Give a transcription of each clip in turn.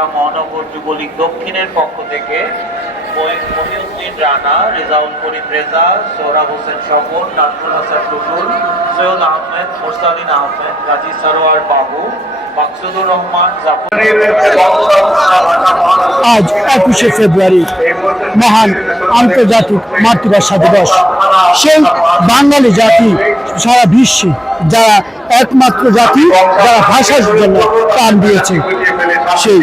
ঢাকা মহানগর যুবলীগ দক্ষিণের পক্ষ থেকে মহিউদ্দিন রানা, রেজাউল করিম রেজা, সোহরাব হোসেন স্বপন নাজমুল হাসান টুটুল, সৈয়দ আহমেদ, মোরসালিন আহমেদ গাজী সরোয়ার বাবু, মাকসুদুর রহমান আজ একুশে ফেব্রুয়ারি, মহান আন্তর্জাতিক মাতৃভাষা দিবস। সেই বাঙালি জাতি সারা বিশ্বে যারা একমাত্র জাতি, যারা ভাষার জন্য প্রাণ দিয়েছে। সেই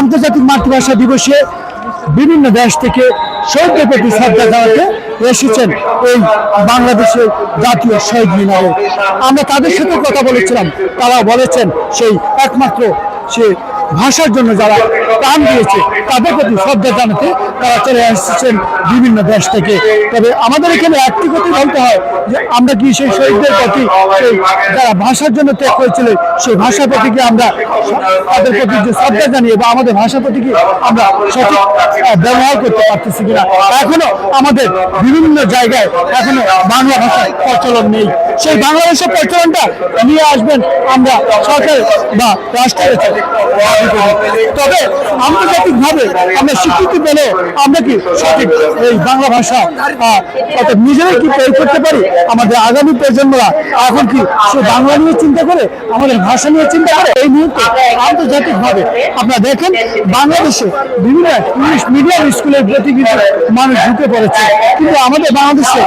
আন্তর্জাতিক মাতৃভাষা দিবসে বিভিন্ন দেশ থেকে শহীদদের প্রতি শ্রদ্ধা জানাতে এসেছেন এই বাংলাদেশের জাতীয় শহীদ মিনারে। আমরা তাদের সাথে কথা বলেছিলাম তারা বলেছেন সেই একমাত্র সে ভাষার জন্য যারা প্রাণ দিয়েছে। তাদের প্রতি শ্রদ্ধা জানাতে তারা চলে এসেছেন বিভিন্ন দেশ থেকে। তবে আমাদের এখানে একটি কথাই বলতে হয় যে, আমরা কি সেই শহীদদের প্রতি সেই যারা ভাষার জন্য ত্যাগ করেছিল, সেই ভাষার প্রতি কি আমরা তাদের প্রতি যে শ্রদ্ধা জানিয়ে বা আমাদের ভাষার প্রতি কি আমরা সঠিক ব্যবহার করতে পারতেছি কিনা এখনও আমাদের বিভিন্ন জায়গায় এখনও বাংলা ভাষার প্রচলন নেই। সেই বাংলা ভাষার প্রচলনটা নিয়ে আসবেন আমরা সরকার বা রাষ্ট্রের। তবে আন্তর্জাতিকভাবে আমরা স্বীকৃতি পেলে আমরা কি সঠিক? এই বাংলা ভাষা অর্থাৎ নিজেরাই কি প্রয়োগ করতে পারি? আমাদের আগামী প্রজন্মরা এখন কি সে বাংলা নিয়ে চিন্তা করে, আমাদের ভাষা নিয়ে চিন্তা করে? এই মুহূর্তে আন্তর্জাতিকভাবে আপনারা দেখেন, বাংলাদেশে বিভিন্ন ইংলিশ মিডিয়াম স্কুলের প্রতি কিন্তু মানুষ ঢুকে পড়েছে। কিন্তু আমাদের বাংলাদেশে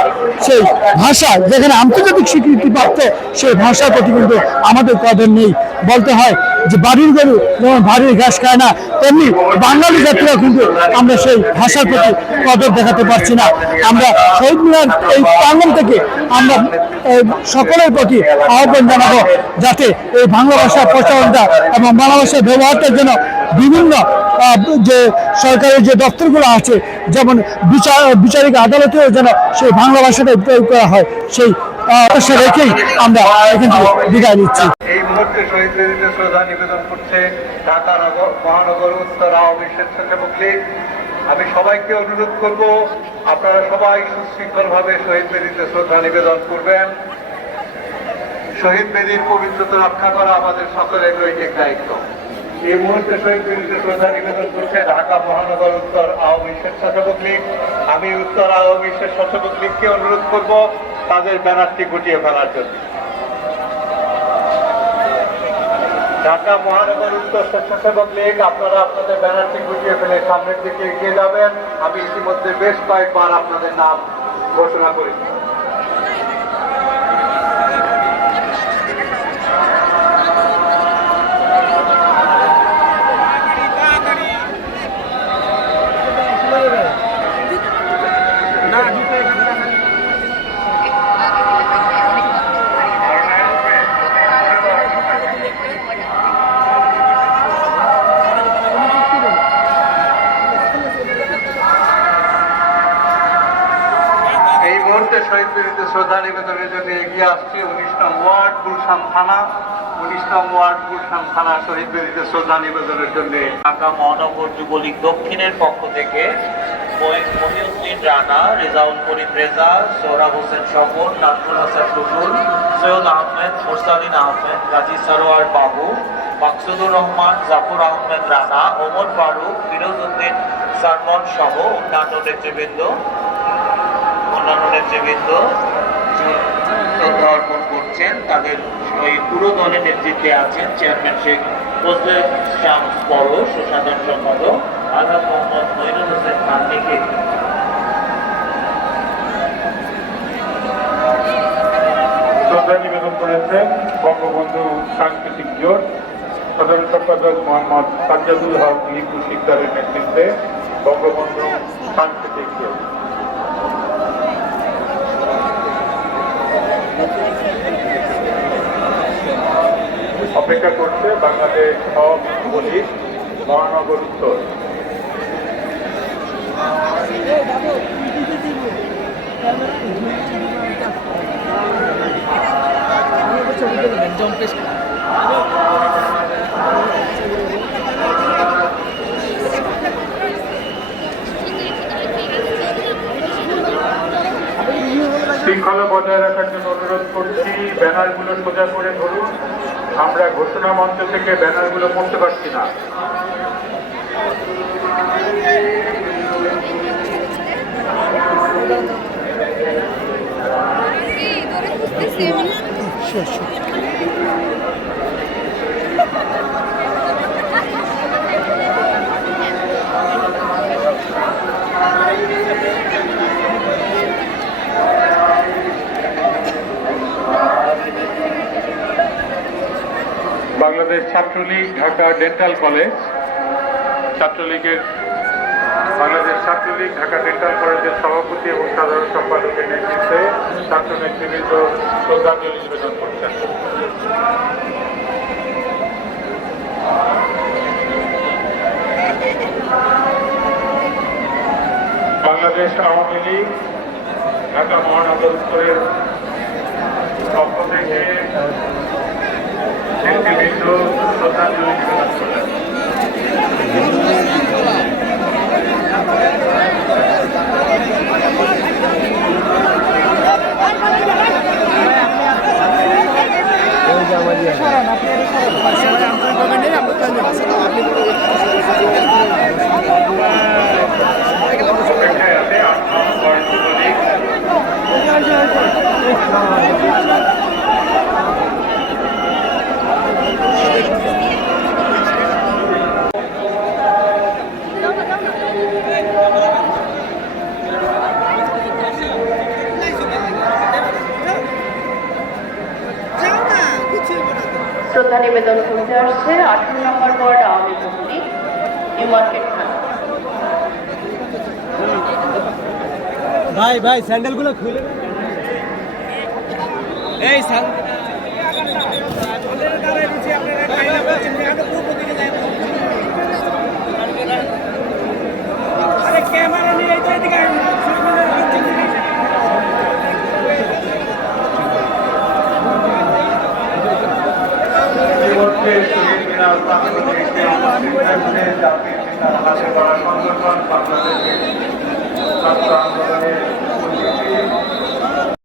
সেই ভাষা, যেখানে আন্তর্জাতিক স্বীকৃতি প্রাপ্ত সেই ভাষার প্রতি কিন্তু আমাদের কদর নেই। বলতে হয় যে বাড়ির গরু, যেমন বাড়ির ঘাস খায় না, তেমনি বাঙালি জাতিরা কিন্তু আমরা সেই ভাষার প্রতি কদর দেখাতে পারছি না। আমরা শহীদ মিনার এই প্রাঙ্গণ থেকে আমরা সকলের প্রতি আহ্বান জানাব যাতে এই বাংলা ভাষার প্রচলনটা এবং বাংলা ভাষার ব্যবহারটার জন্য বিভিন্ন যে সরকারের যে দপ্তরগুলো আছে, যেমন বিচার, বিচারিক আদালতেও যেন সেই বাংলা ভাষাটা প্রয়োগ করা হয়, সেই আশা রেখেই আমরা এখান থেকে বিদায় নিচ্ছি। এই মুহূর্তে শহীদ শ্রদ্ধা নিবেদন করছে ঢাকা নগর, মহানগর উত্তর আওয়ামী স্বেচ্ছাসেবক লীগ আমি সবাইকে অনুরোধ করব, আপনারা সবাই সুশৃঙ্খলভাবে শহীদ বেদিতে শ্রদ্ধা নিবেদন করবেন। শহীদ বেদির পবিত্রতা রক্ষা করা আমাদের সকলের নৈতিক দায়িত্ব। এই মুহূর্তে শহীদ বেদিতে শ্রদ্ধা নিবেদন করছে ঢাকা মহানগর উত্তর আওয়ামী স্বেচ্ছাসেবক লীগ আমি উত্তর আওয়ামী স্বেচ্ছাসেবক লীগকে অনুরোধ করব তাদের ব্যানারটি গুটিয়ে ফেলার জন্য। ঢাকা মহানগর উত্তর স্বেচ্ছাসেবক লীগ, আপনারা আপনাদের ব্যানারটি গুটিয়ে ফেলে সামনের দিকে এগিয়ে যাবেন। আমি ইতিমধ্যে বেশ কয়েকবার আপনাদের নাম ঘোষণা করেছি। শহীদ বেদিতে শ্রদ্ধা নিবেদনের জন্য এগিয়ে আসছে উনিশ নং ওয়ার্ড, গুলশান থানা। উনিশ নং ওয়ার্ড, গুলশান থানা শহীদ বেদিতে শ্রদ্ধা নিবেদনের জন্য। ঢাকা মহানগর যুবলীগ দক্ষিণের পক্ষ থেকে মহি- মহিউদ্দিন রানা, রেজাউল করিম রেজা, সোহরাব হোসেন স্বপন নাজমুল হাসান টুটুল, সৈয়দ আহমেদ, মোরসালিন আহমেদ, গাজী সরোয়ার বাবু, মাকসুদুর রহমান, জাফর আহমেদ রানা, ওমর ফারুক, ফিরোজ উদ্দিন সালমন সহ অন্যান্য নেতৃবৃন্দ। অন্যান্য নেতৃবৃন্দ শ্রদ্ধা অর্পণ করছেন, তাদের ওই পুরো দলের নেতৃত্বে আছেন চেয়ারম্যান শেখ ফজলে শাম পরশ ও সাধারণ সম্পাদক আলহাজ মোহাম্মদ মইনুল হোসেন নিবেদন করেছেন বঙ্গবন্ধু সাংস্কৃতিক জোট, সাধারণ সম্পাদক মোহাম্মদ সাজ্জাদুল হক লিপু শিকদারের নেতৃত্বে বঙ্গবন্ধু সাংস্কৃতিক জোট। অপেক্ষা করছে বাংলাদেশ সহকারী পুলিশ মহানগর উত্তর। শৃঙ্খলা বজায় রাখার জন্য অনুরোধ করছি, ব্যানারগুলো সোজা করে ধরুন। আমরা ঘোষণা মঞ্চ থেকে ব্যানারগুলো পড়তে পারছি না খুঁজতেছি আমি শেষ শেষ। বাংলাদেশ ছাত্রলীগ ঢাকা ডেন্টাল কলেজ ছাত্রলীগের বাংলাদেশ ছাত্রলীগ ঢাকা ডেন্টাল কলেজের সভাপতি এবং সাধারণ সম্পাদকের নেতৃত্বে ছাত্র নেতৃবৃন্দ শ্রদ্ধাঞ্জলি নিবেদন করছেন বাংলাদেশ আওয়ামী লীগ ঢাকা মহানগর উত্তরের পক্ষ থেকে নেতৃবৃন্দ শ্রদ্ধাঞ্জলি নিবেদন করলেন শ্রদ্ধা নিবেদন করতে আসছে। আঠারো number ward Awami committee new market ভাই ভাই স্যান্ডেলগুলো খুলে এই ক্যামেরা নিয়ে এদিকে ইতিমধ্যে শহীদ মিনার প্রাঙ্গণে এসে উপস্থিত হয়েছে জাতির পিতার হাতে গড়া সংগঠন আন্দোলনের